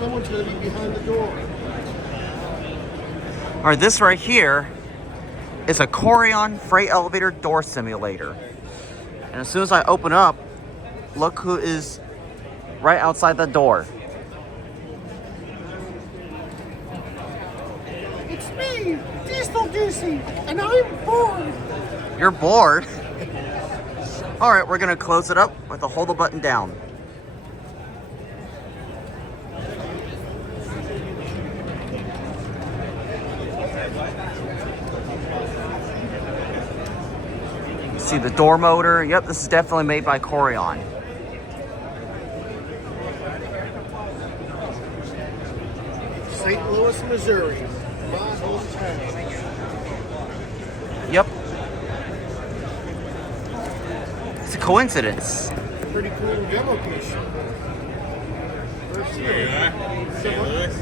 Someone's going to be behind the door. All right, this right here is a Courion freight elevator door simulator. And as soon as I open up, look who is right outside the door. It's me, Diesel Goosey, and I'm bored. You're bored? All right, we're gonna close it up with a hold the button down. See the door motor. Yep, this is definitely made by Courion. St. Louis, Missouri, my hometown. Yep. It's a coincidence. Pretty cool demo piece. First There you are. St. Louis.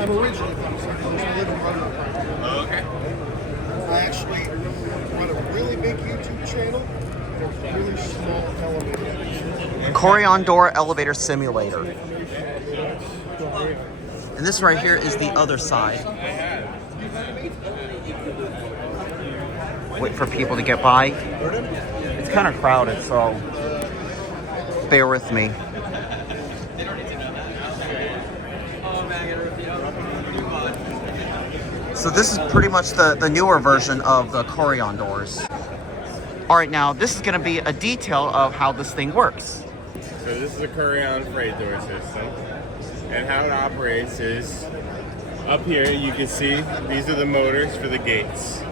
I'm originally from St. Louis. I live in Roanoke. Oh, okay. I actually run a really big YouTube channel for really small elevators. Courion door elevator simulator. And this right here is the other side. Wait for people to get by. It's kind of crowded, so bear with me. So this is pretty much the newer version of the Courion doors. All right, now this is going to be a detail of how this thing works. So this is a Courion freight door system. And how it operates is, up here you can see these are the motors for the gates.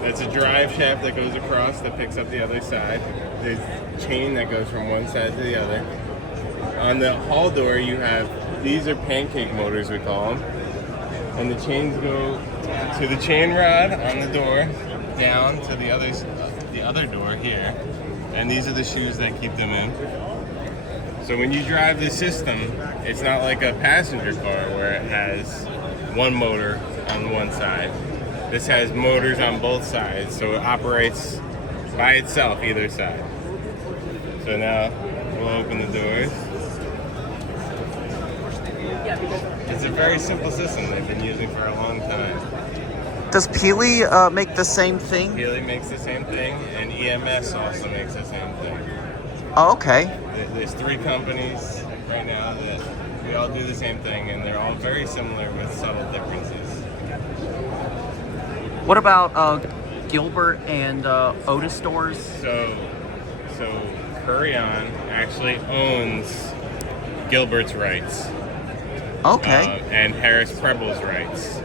That's a drive shaft that goes across that picks up the other side. There's a chain that goes from one side to the other. On the hall door you have, these are pancake motors we call them. And the chains go to the chain rod on the door, down to the other door here. And these are the shoes that keep them in. So when you drive this system, it's not like a passenger car where it has one motor on one side. This has motors on both sides, so it operates by itself either side. So now we'll open the doors. It's a very simple system they've been using for a long time. Does Peely make the same thing? Peely makes the same thing, and EMS also makes the same thing. Oh, okay. There's 3 companies right now that we all do the same thing, and they're all very similar with subtle differences. What about Gilbert and Otis stores? So Courion actually owns Gilbert's rights. Okay. And Harris Preble's rights.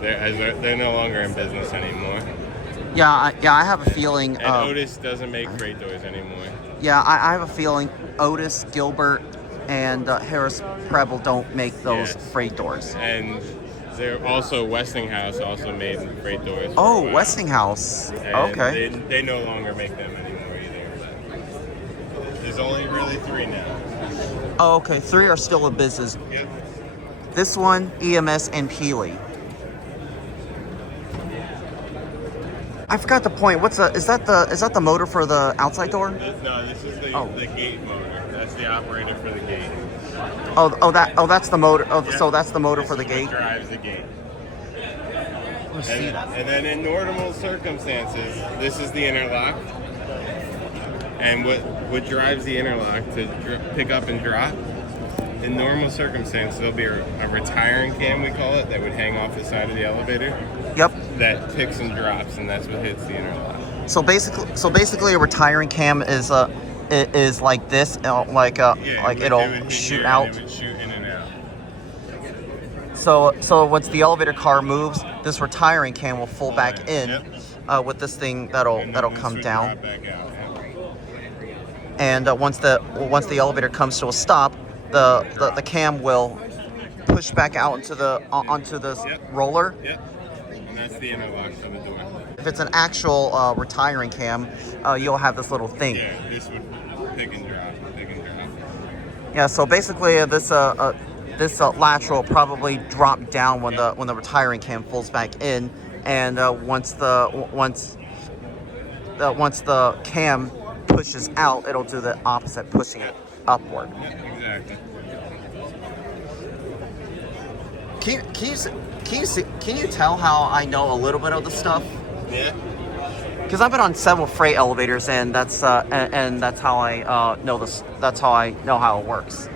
They're no longer in business anymore. Yeah, I have a feeling. And Otis doesn't make freight doors anymore. Yeah, I have a feeling Otis, Gilbert, and Harris Preble don't make those freight doors. And they're also Westinghouse also made freight doors. Oh, Westinghouse. And Okay. They no longer make them anymore either. There's only really 3 now. Oh, okay. 3 are still in business. Yep. This one, EMS, and Peely. I forgot the point. Is that the motor for the outside door? No, this is the gate motor. That's the operator for the gate. That's the motor. Oh, Yep. So that's the motor This for the is what gate. drives the gate. Let's see that. And then in normal circumstances, this is the interlock. And what drives the interlock to pick up and drop? In normal circumstances, there'll be a retiring cam, we call it, that would hang off the side of the elevator. Yep. That picks and drops, and that's what hits the interlock. So basically, a retiring cam is like this, like it'll shoot out. It would shoot in and out. So once the elevator car moves, this retiring cam will fold back in with this thing that'll come down. Drop back out, And once the elevator comes to a stop, the cam will push back out onto the roller. Yep. And that's the interlock for the door. If it's an actual retiring cam, you'll have this little thing. Yeah, this would pick and drop. Yeah. So basically, this latch will probably drop down when the retiring cam folds back in, and once the cam pushes out, it'll do the opposite, pushing it upward. Yeah, exactly. Can you tell how I know a little bit of the stuff? Yeah. Because I've been on several freight elevators, and that's how I know this. That's how I know how it works.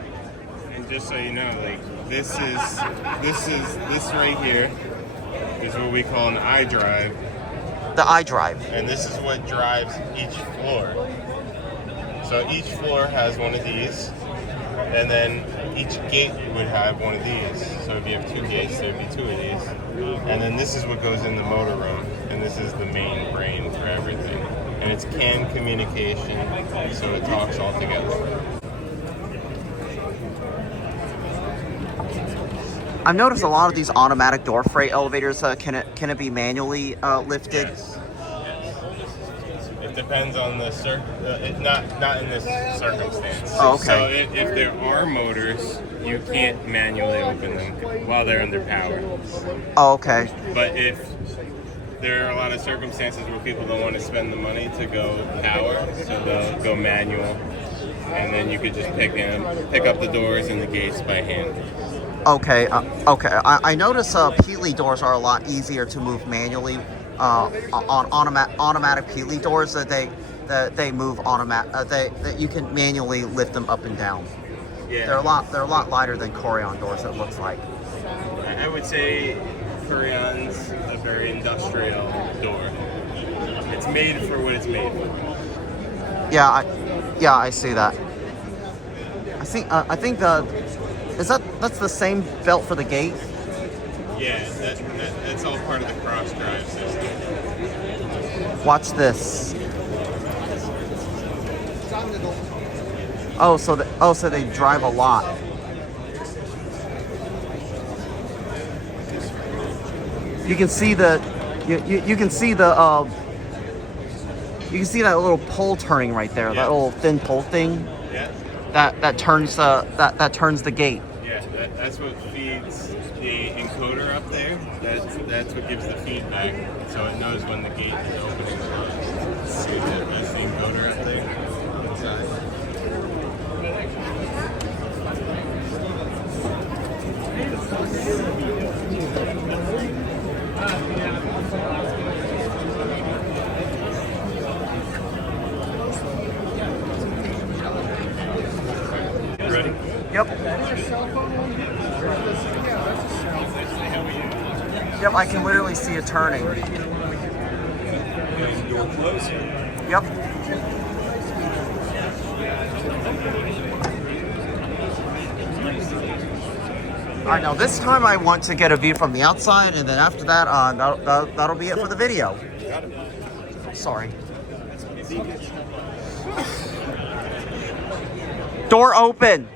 And just so you know, like this right here is what we call an iDrive. The iDrive. And this is what drives each floor. So each floor has one of these, and then each gate would have one of these. So if you have 2 gates, there'd be 2 of these. And then this is what goes in the motor room, and this is the main brain for everything. And it's CAN communication, so it talks all together. I've noticed a lot of these automatic door freight elevators. Can it be manually lifted? Yes. It depends on the not in this circumstance. Oh, okay. So if there are motors, you can't manually open them while they're under power. Oh, okay. But if there are a lot of circumstances where people don't want to spend the money to go power, so they'll go manual, and then you could just pick up the doors and the gates by hand. Okay. Okay. I notice Peely doors are a lot easier to move manually. On automatic Peely doors that they move that you can manually lift them up and down. Yeah. They're a lot lighter than Courion doors, it looks like. I would say Courion's a very industrial door. It's made for what it's made for. Yeah, I see that. I think that's the same belt for the gate. Yeah, that's all part of the cross drive system. Watch this. Oh, so they drive a lot. You can see you can see that little pole turning right there. Yeah. That little thin pole thing. Yeah. That turns the gate. Yeah, that's what feeds the encoder up there. That's what gives the feedback, so it knows when the gate is open and closed. See that's the encoder up there inside. Ready? Yep. Yep, I can literally see it turning. Door close. Yep. All right, now this time I want to get a view from the outside, and then after that, that'll be it for the video. Sorry. Door open.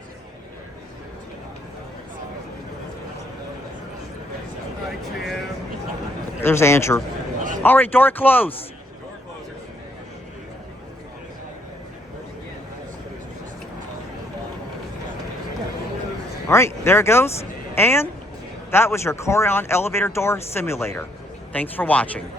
Hi, Jim. There's Andrew. All right, door closed. All right, there it goes. And that was your Courion elevator door simulator. Thanks for watching.